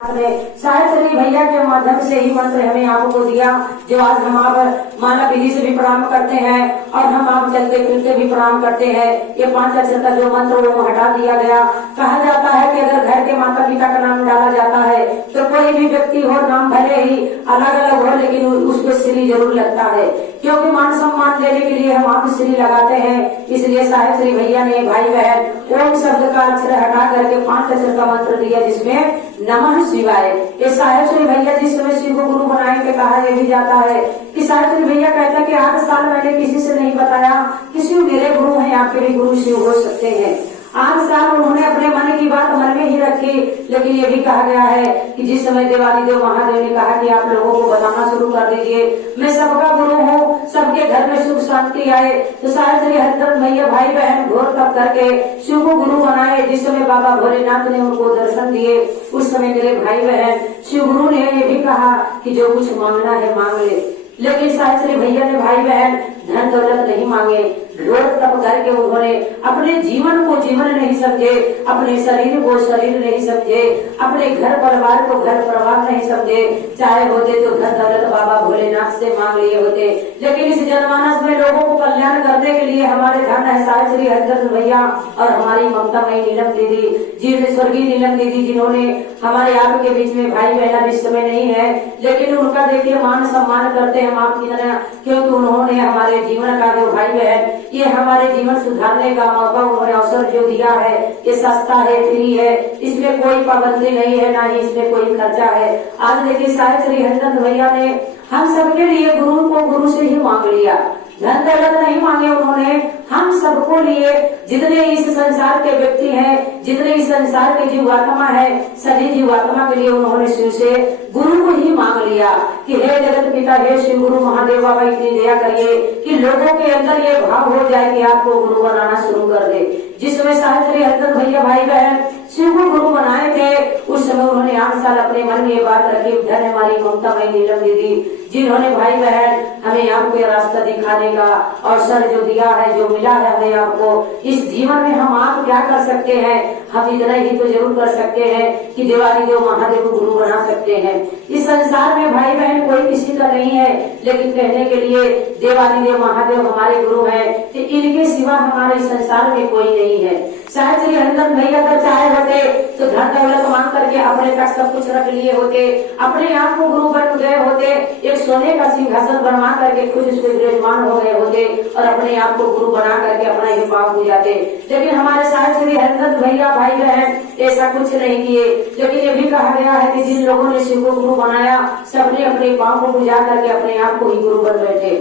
शायद श्री भैया के माध्यम से ही मंत्र हमें आपको दिया, जो आज हम आप मानव विधि से भी प्रणाम करते हैं और हम आप चलते फिरते भी प्रणाम करते हैं। ये 5 अक्षर का जो मंत्र वो हटा दिया गया। कहा जाता है कि अगर घर के माता पिता का नाम डाला जाता है तो कोई भी व्यक्ति हो, नाम भले ही अलग अलग हो, लेकिन उसको श्री जरूर लगता है, क्योंकि मान सम्मान देने के लिए हम आप श्री लगाते हैं। इसलिए साहेब श्री भैया ने भाई बहन ओम शब्द का अक्षर हटा करके 5 अक्षर का मंत्र दिया, जिसमें नमः शिवाय। ये साहेब श्री भैया जिस समय शिव को गुरु बनाए के कहा यह भी जाता है कि साहेब श्री भैया कहता है कि 8 साल मैंने किसी से नहीं बताया कि शिव मेरे गुरु हैं, आपके भी गुरु शिव हो सकते हैं। 8 साल उन्होंने अपने मन की बात मन में ही रखी, लेकिन ये भी कहा गया है कि जिस समय देवादिदेव महादेव ने कहा कि आप लोगों को बताना शुरू कर दीजिए, मैं सबका गुरु हूँ, सबके घर में सुख शांति आए, तो साहेब श्री हरिदत्त भैया भाई बहन घोर तप करके शिव को गुरु बनाए। जिस समय बाबा भोलेनाथ ने उनको दर्शन दिए, उस समय मेरे भाई बहन शिव गुरु ने ये भी कहा कि जो कुछ मांगना है मांग ले। लेकिन साहेब श्री भैया ने भाई बहन धन दौलत नहीं मांगे, घोर तप करके उन्होंने अपने जीवन को जीवन नहीं समझे, अपने शरीर को शरीर नहीं समझे, अपने घर परिवार को घर परिवार नहीं समझे। चाहे होते तो धन दौलत बाबा भोलेनाथ से मांग लिए होते, लेकिन इस जनमानस में लोगों को कल्याण करने के लिए हमारे धन है साहेब श्री हरिदत्त भैया और हमारी ममता मई नीलम दीदी, जिन्हें स्वर्गीय नीलम दीदी, जिन्होंने हमारे आपके बीच में भाई बहना इस समय नहीं है, लेकिन उनका देखिए मान सम्मान करते हम आपकी तरह, क्योंकि उन्होंने हमारे जीवन का जो भाई बहन ये हमारे जीवन सुधारने का मौका उन्होंने अवसर जो दिया है, ये सस्ता है, फ्री है, इसमें कोई पाबंदी नहीं है, ना ही इसमें कोई खर्चा है। आज देखिए साहेब श्री हरिदत्त भैया ने हम सबके लिए गुरु को गुरु से ही मांग लिया, धन दौलत नहीं मांगे उन्होंने, हम सबको लिए, जितने इस संसार के व्यक्ति हैं, जितने इस संसार के जीवात्मा है, सभी जीवात्मा के लिए उन्होंने शिव से गुरु को ही मांग लिया कि हे जगत पिता, हे शिव गुरु महादेव बाबा इतनी दया करिए कि लोगों के अंदर ये भाव हो जाए कि आपको गुरु बनाना शुरू कर दे। जिस समय साहेब श्री हरिदत्त भैया भाई बहन शिव को गुरु बनाए थे, उस समय उन्होंने 8 साल अपने मन में ये बात रखी। धन हमारी ममता मई नीलम दीदी, जिन्होंने भाई बहन हमें आपको रास्ता दिखाने का अवसर जो दिया है, जो मिला है हमें आपको, इस जीवन में हम आप क्या कर सकते हैं, हम इतना ही तो जरूर कर सकते हैं कि देवादिदेव महादेव को गुरु बना सकते हैं। इस संसार में भाई बहन कोई किसी का नहीं है, लेकिन कहने के लिए देवादिदेव महादेव हमारे गुरु हैं, कि इनके सिवा हमारे संसार में कोई नहीं है। शायद श्री हरिदत्त भैया अगर चाहे होते तो धन दौलत मांग करके अपने तक सब कुछ रख लिए होते, अपने आप को गुरु बन गए होते, एक सोने का सिंहासन बनवा करके खुद उसके विराजमान हो गए होते और अपने आप को गुरु बना करके अपना ही पाप हो जाते। लेकिन हमारे साथ श्री हरिदत्त भैया भाई बहन ऐसा कुछ नहीं किए। लेकिन ये भी कहा गया है कि जिन लोगों ने शिव को गुरु बनाया, सबने अपने पाप को बुझा करके अपने आप को ही गुरु बन बैठे।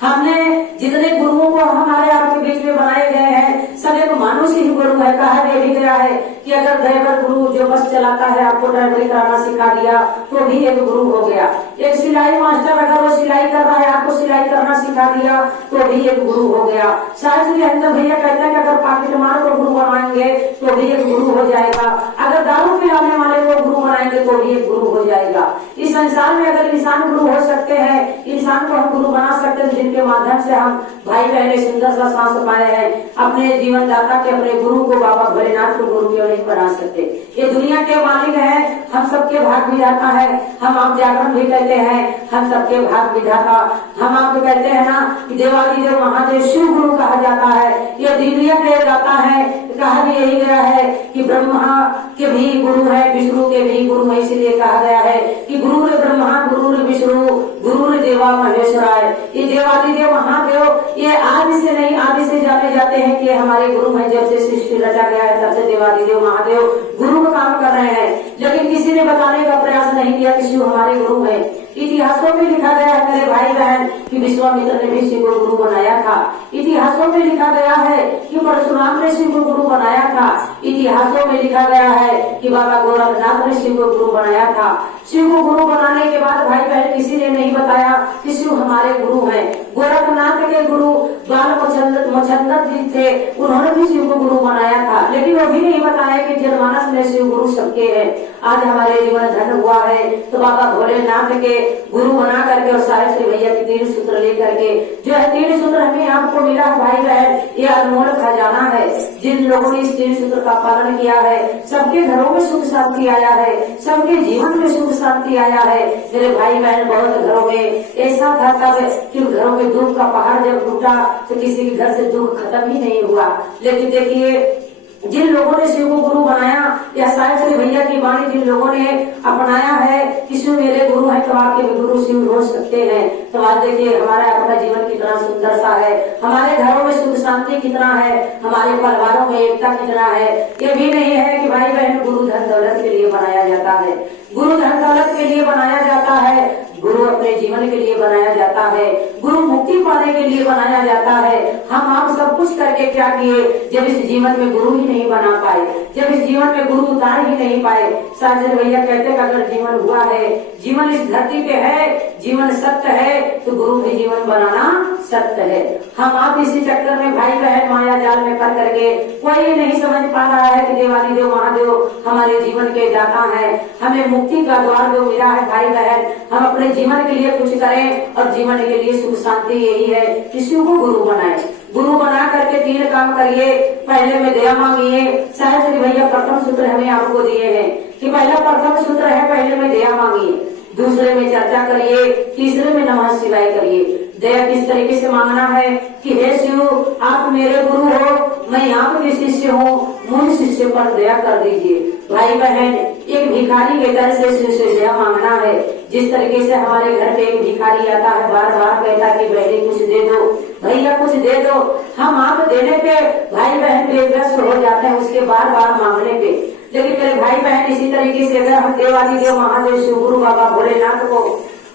हमने जितने गुरुओं को हमारे आपके बीच में बनाए गए हैं, सब एक मानुष ही गुरु है। कहा भी गया है कि अगर ड्राइवर गुरु जो बस चलाता है आपको ड्राइवरी कराना सिखा दिया तो भी एक गुरु हो गया। एक सिलाई मास्टर अगर वो सिलाई कर रहा है आपको सिलाई करना सिखा दिया तो भी एक गुरु हो गया। शायद श्री हरिदत्त भैया कहते हैं कि अगर पाकिट मार को गुरु बनाएंगे तो भी एक गुरु हो जाएगा, अगर दारू पिलाने वाले को गुरु बनाएंगे तो भी एक गुरु हो जाएगा। इस संसार में अगर इंसान गुरु हो सकते हैं, इंसान को हम गुरु बना सकते हैं, जिनके माध्यम से हम भाई बहने सुंदर सा सांस पाए हैं, अपने जीवन दाता के अपने गुरु को बाबा भोलेनाथ को गुरु क्यों नहीं बना सकते। ये दुनिया के मालिक है, हम सबके भाग विधाता है, हम आप जागरण भी कहते हैं, हम सबके भाग विधाता। हम आपको कहते हैं ना कि देवादिदेव महादेव शिव गुरु कहा जाता है, ये दुनिया के दाता है। कहा भी यही गया है कि ब्रह्मा के भी गुरु है, विष्णु के भी गुरु है, इसलिए कहा गया है कि गुरु ब्रह्मा गुरु विष्णु गुरु देवा महेश्वराय। ये देवादिदेव महादेव ये आदि से नहीं आदि से जाने जाते हैं कि हमारे गुरु हैं। जब से सृष्टि रचा गया है तब से देवादिदेव महादेव गुरु का काम कर रहे हैं, लेकिन किसी ने बताने का प्रयास नहीं किया कि शिव हमारे गुरु है। इतिहासों में लिखा गया है मेरे भाई बहन कि विश्वामित्र ने भी शिव को गुरु बनाया था। इतिहासों में लिखा गया है कि परशुराम ने शिव को गुरु बनाया था। इतिहासों में लिखा गया है कि बाबा गोरखनाथ ने शिव को गुरु बनाया था। शिव को गुरु बनाने के बाद भाई बहन किसी ने नहीं बताया कि शिव हमारे गुरु हैं। गोरखनाथ के गुरु बाल मच्छंदर जी थे, उन्होंने भी शिव को गुरु बनाया था, लेकिन वो भी नहीं बताया कि जनमानस में शिव गुरु सबके हैं। आज हमारे जीवन धन हुआ है तो बाबा भोलेनाथ के गुरु बना करके और साहिब श्री भैया के 3 सूत्र लेकर के जो है 3 सूत्र हमें आपको मिला है भाई बहन, ये अनमोल खजाना है। जिन लोगों ने इस 3 सूत्र का पालन किया है सबके घरों में सुख शांति आया है, सबके जीवन में सुख शांति आया है। मेरे भाई बहन बहुत घरों में ऐसा था तब कि घरों में दुख का पहाड़ जब टूटा तो किसी के घर से दुख खत्म ही नहीं हुआ। लेकिन देखिए जिन लोगों ने शिव को गुरु बनाया या साहिब श्री भैया की वाणी जिन लोगों ने अपनाया है कि शिव मेरे गुरु हैं तो आपके भी गुरु शिव हो सकते हैं। तो आज देखिए हमारा अपना जीवन कितना सुंदर सा है, हमारे घरों में सुख शांति कितना है, हमारे परिवारों में एकता कितना है। ये भी नहीं है कि भाई बहन गुरु धन दौलत के लिए बनाया जाता है, गुरु धन दौलत के लिए बनाया जाता है, गुरु अपने जीवन के लिए बनाया जाता है, गुरु मुक्ति पाने के लिए बनाया जाता है। हम आप सब कुछ करके क्या किए जब इस जीवन में गुरु ही नहीं बना पाए, जब इस जीवन में गुरु उतार ही नहीं पाए। साजन भैया कहते अगर जीवन हुआ है, जीवन इस धरती पे है, जीवन सत्य है तो गुरु भी जीवन बनाना सत्य है। हम आप इसी चक्कर में भाई बहन माया जाल में पड़ करके कोई नहीं समझ पा रहा है कि देवाली देव महादेव हमारे जीवन के दाता है, हमें मुक्ति का द्वार जो मिला है। भाई बहन हम अपने जीवन के लिए कुछ करें और जीवन के लिए सुख शांति यही है कि शिव को गुरु बनाए। गुरु बना करके 3 काम करिए। पहले में दया मांगिए। साहिब श्री भैया प्रथम सूत्र हमें आपको दिए हैं कि पहला प्रथम सूत्र है पहले में दया मांगिए, दूसरे में चर्चा करिए, तीसरे में नमः शिवाय करिए। दया किस तरीके से मांगना है कि हे शिव आप मेरे गुरु हो, मैं आपके शिष्य हूँ, मुझ शिष्य पर दया कर दीजिए। भाई बहन एक भिखारी के दर से शिव से दया मांगना है। जिस तरीके से हमारे घर पे एक भिखारी आता है बार बार कहता कि बहनी कुछ दे दो, भैया कुछ दे दो, हम आप देने पे भाई बहन बेग्रस्त हो जाते हैं उसके बार बार मांगने पे। लेकिन मेरे भाई बहन इसी तरीके से अगर हम देवाली देव महादेव शिव गुरु बाबा भोलेनाथ को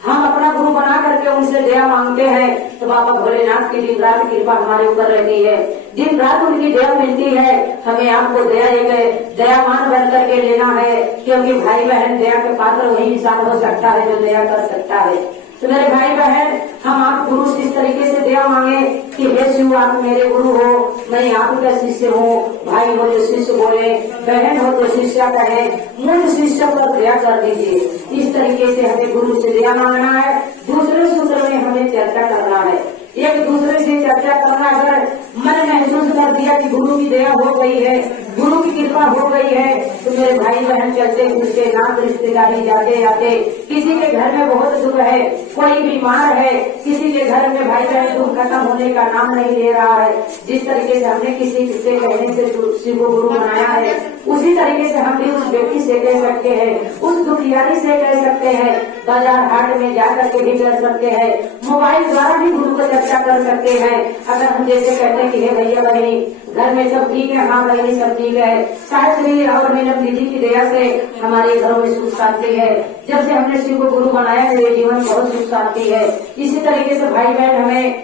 हम अपना गुरु बना करके उनसे दया मांगते हैं तो बाबा भोलेनाथ की दिन रात कृपा हमारे ऊपर रहती है, दिन रात उनकी दया मिलती है। हमें आपको दया एक दयावान बन करके लेना है, क्योंकि भाई बहन दया के पात्र वही इंसान हो सकता है जो दया कर सकता है। तो मेरे भाई बहन हम आप गुरु से इस तरीके से दया मांगे कि हे शिव आप मेरे गुरु हो, मैं आपका शिष्य हूँ। भाई हो तो शिष्य बोले, बहन हो तो शिष्य कहे, मुझ शिष्य पर दया कर दीजिए। इस तरीके से हमें गुरु से दया मांगना है। दूसरे सूत्र में हमें चर्चा करना है, एक दूसरे से चर्चा करना। अगर मन महसूस कर दिया कि गुरु की दया हो गई है, गुरु की कृपा हो गई है तो मेरे भाई बहन चलते फिरते नात रिश्तेदारी जाते आते किसी के घर में बहुत दुख है, कोई बीमार है, किसी के घर में भाई बहन दुख खत्म होने का नाम नहीं ले रहा है। जिस तरीके से हमने किसी से कहने से शिव को गुरु बनाया है उसी तरीके से हम भी उस व्यक्ति से कह सकते हैं, उस दुखियारी से कह सकते हैं, बाजार हाट में जाकर के भी कर सकते हैं, मोबाइल द्वारा भी गुरु को चर्चा कर सकते हैं। अगर हम जैसे कहते हैं कि हे भैया बहनी घर में सब ठीक है, हाँ बहनी सब ठीक है, शायद श्री और नीलम दीदी की दया से हमारे घरों में सुख शांति है। जब से हमने शिव को गुरु बनाया मेरे जीवन में बहुत सुख शांति है। इसी तरीके से भाई बहन हमें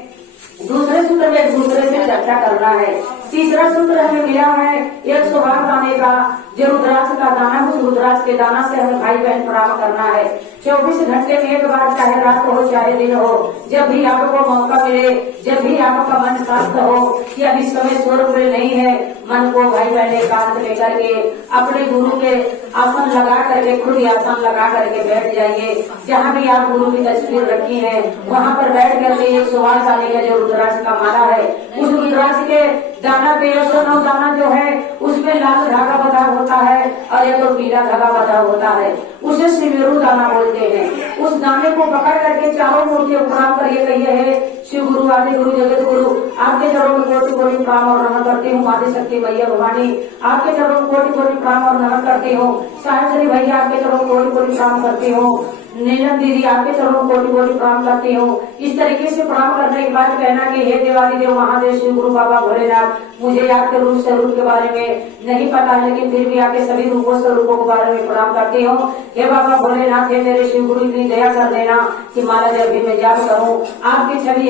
दूसरे सूत्र में एक दूसरे से चर्चा करना है। तीसरा सूत्र हमें मिला है 108 दाने का, जो रुद्राक्ष का दाना है उस रुद्राक्ष के दाना से हमें भाई बहन प्रणाम करना है। 24 घंटे में एक बार, चाहे रात हो चाहे दिन हो, जब भी आपको मौका मिले, जब भी आपका मन शांत हो कि अभी समय शोर नहीं है, मन को भाई बहन एकांत में करके अपने गुरु के आसन लगा करके खुद आसन लगा करके बैठ जाइए। जहाँ भी आप गुरु की तस्वीर रखी है वहाँ पर बैठ करके 108 दाने का जो रुद्राक्ष का माला है उस रुद्राक्ष के दाना पे 109 दाना जो है उसमें लाल धागा बंधा होता है और एक तो पीला धागा बंधा होता है, उसे सिमेरू दाना बोलते हैं। उस दाने को पकड़ करके चारों मूर्ति प्रणाम करिए, कहिए है शिव गुरु आदि गुरु जगत गुरु आपके चरणों में कोटि कोटि प्रणाम और नमन करती हूँ। आदि शक्ति भैया भवानी आपके चरणों में कोटि कोटि प्रणाम और नमन करती हूँ। साहिब श्री भैया आपके चरणों में कोटि कोटि प्रणाम करती हूँ। नीलम दीदी आपके चरणों में कोटि कोटि प्रणाम करती हूँ। इस तरीके से प्रणाम करने के बाद कहना कि हे देवाली देव महादेव शिव गुरु बाबा भोलेनाथ, मुझे आपके रूप स्वरूप के बारे में नहीं पता है, लेकिन फिर भी आपके सभी रूपों स्वरूपों के बारे में प्रणाम करती हूँ। हे बाबा भोलेनाथ, हे मेरे शिव गुरु इतनी दया कर देना कि माला जब भी मैं जाप करूँ आपकी छवि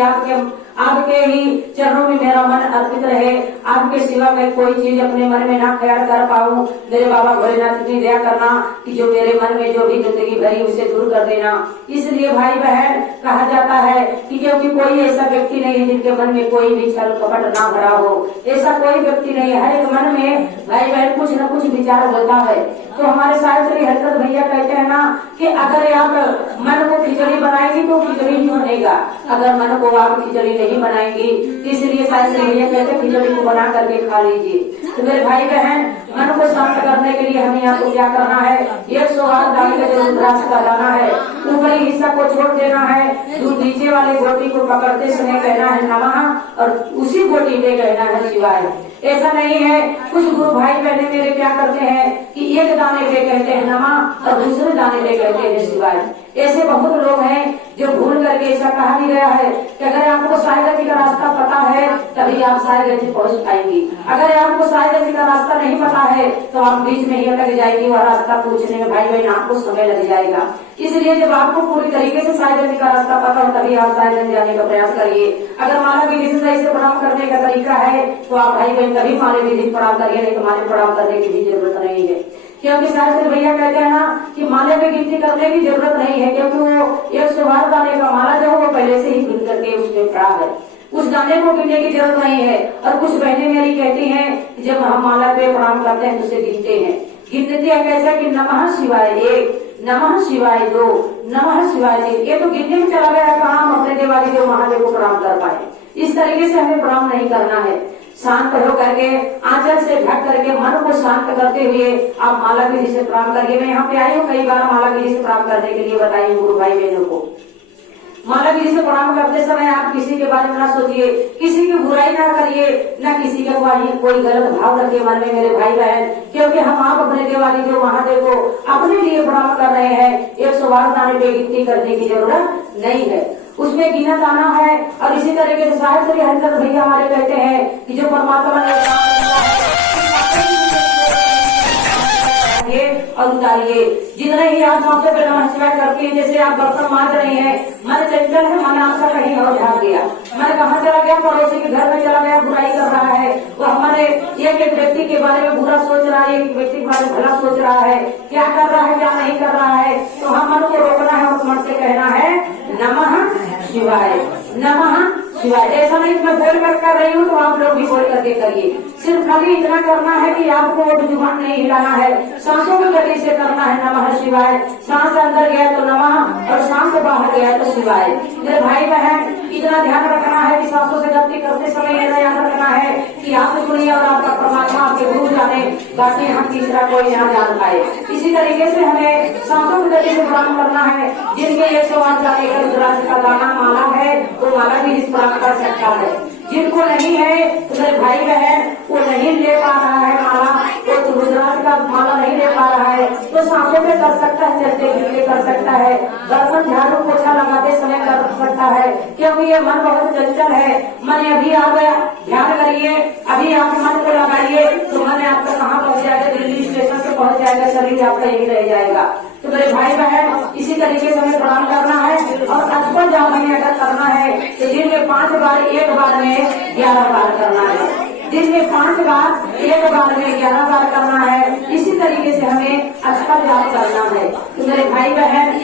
आपके ही चरणों में मेरा मन अर्पित रहे। आपके सिवा मैं कोई चीज अपने मन में ना ख्याल कर पाऊं। मेरे बाबा भोलेनाथ इतनी दया करना कि जो मेरे मन में जो भी जिंदगी भरी उसे दूर कर देना। इसलिए भाई बहन कहा जाता है कि क्योंकि कोई ऐसा व्यक्ति नहीं है जिनके मन में कोई भी छल कपट ना भरा हो। ऐसा कोई व्यक्ति नहीं है। हर एक मन में भाई बहन कुछ न कुछ विचार होता है। तो हमारे साथ श्री हरकत भैया कहते हैं ना कि अगर आप मन को खिचड़ी बनाएंगी तो खिचड़ी ही बनेगा, अगर मन को आप खिचड़ी नहीं बनाएंगी। इसलिए साथ श्री भैया कहते हैं खिचड़ी को बना करके खा लीजिए। तो मेरे भाई बहन मन को शांत करने के लिए हमें आपको क्या करना है, 108 दाने का जो रुद्राक्ष का दाना है ऊपरी हिस्सा को छोड़ देना है। नीचे वाली गोटी को पकड़ते समय कहना है नमः और उसी गोटी पे कहना है शिवाय। ऐसा नहीं है, कुछ गुरु भाई बहने मेरे क्या करते हैं कि एक दाने पे कहते हैं नमः और दूसरे दाने पे कहते हैं शिवाय। ऐसे बहुत लोग हैं जो भूल करके ऐसा कहा भी गया है कि अगर आपको साईगति का रास्ता पता है तभी आप साईगति पहुंच पाएंगी, अगर आपको साईगति का रास्ता नहीं पता है तो आप बीच में ही अटक जाएंगी। वह रास्ता पूछने में भाई बहन आपको समय लग जाएगा। इसलिए जब आपको पूरी तरीके से साईगति का रास्ता पता है तभी आप साईगति जाने का प्रयास करिए। अगर माला विधि से प्रणाम करने का तरीका है तो आप भाई बहन तभी माले विधि प्रणाम करिए, नहीं तो माले प्रणाम करने की भी जरूरत नहीं है। क्योंकि शास्त्री भैया कहते हैं ना कि माले में गिनती करने की जरूरत नहीं है, क्योंकि वो 108 दाने का माला जो है वो पहले से ही गिन करके उसमें पड़ा है, उस दाने को गिनने की जरूरत नहीं है। और कुछ बहनें मेरी कहती हैं कि जब हम माला पे प्रणाम करते हैं तो उसे गिनते हैं। गिनते हैं कैसा कि नमः शिवाय 1, नमः शिवाय 2, नमः शिवाय 3। ये तो गिनने में चला गया कहाँ हम अपने देवाली देव महादेव को प्रणाम कर पाए। इस तरीके से हमें प्रणाम नहीं करना है। शांत हो करके आंचल से ढक करके मन को शांत करते हुए आप माला विधि से प्रणाम करिए। मैं यहाँ पे आई हूँ कई बार माला विधि से प्रणाम करने के लिए बताइए गुरु भाई बहनों को। माला विधि से प्रणाम करते समय आप किसी के बारे में ना सोचिए, किसी की बुराई ना करिए, न किसी के कोई गलत भाव रखिए मन में मेरे भाई बहन, क्योंकि हम आप अपने देवाली देव महादेव को अपने लिए प्रणाम कर रहे हैं। 108 दाने पे गिनती करने की जरूरत नहीं है, उसमें गिनत आना है। और इसी तरीके से साहिब श्री हरिदत्त भैया हमारे कहते हैं कि जो परमात्मा ने और उतारिए। जितने ही आप मौके पर नमः शिवाय करती है, जैसे आप बर्तन मांज रही हैं, मन चंचल है, मन आपका कहीं और भाग गया, मन कहाँ चला गया, पड़ोसी के घर में चला गया, बुराई कर रहा है। वो हमारे एक व्यक्ति के बारे में बुरा सोच रहा है, एक व्यक्ति के बारे में भला सोच रहा है, क्या कर रहा है क्या नहीं कर रहा है। तो हम मन को रोकना है और मन से कहना है नमः शिवाय, नमः शिवाय। ऐसा नहीं मैं बोल कर रही हूँ तो आप लोग भी बोल करके करिए। सिर्फ खाली इतना करना है कि आपको वो जुबान नहीं हिलाना है, सांसों की गति से करना है नमः शिवाय। सांस अंदर गया तो नमः और सांस बाहर गया तो शिवाय। मेरे भाई बहन इतना ध्यान रखना है कि सांसों से गति करते समय यह ध्यान रखना है कि आप सुनिए और आपका परमात्मा आपके गुरु जाने, बाकी हम तीसरा कोई यहाँ जान पाए। इसी तरीके से हमें सांसों की गति से प्रणाम करना है। जिनके 108 दाने का रुद्राक्ष का दाना माला है वो माला भी इस प्रणाम कर सकता है। जिनको नहीं है तो मेरे भाई बहन वो नहीं ले पा रहा है माला, वो रुद्राक्ष का माला नहीं ले पा रहा है तो सांसों पे कर सकता है, चलते फिरते कर सकता है, बर्तन झाड़ू पोछा लगाते समय कर सकता है, क्योंकि ये मन बहुत चंचल है। मन अभी आ गया, ध्यान करिए, अभी आप मन को लगाइए तो मन आपका कहाँ पहुँच जाएगा, दिल्ली स्टेशन से पहुँच जाएगा, शरीर आपका यही रह जाएगा। तो मेरे भाई बहन इसी तरीके से हमें प्रणाम करना है। और अचपन जब हमें अगर करना है तो दिन में 5 बार, एक बार में 11 बार करना है। दिन में 5 बार, एक बार में 11 बार करना है। इसी तरीके से हमें अचपन जाप करना है। तो मेरे भाई बहन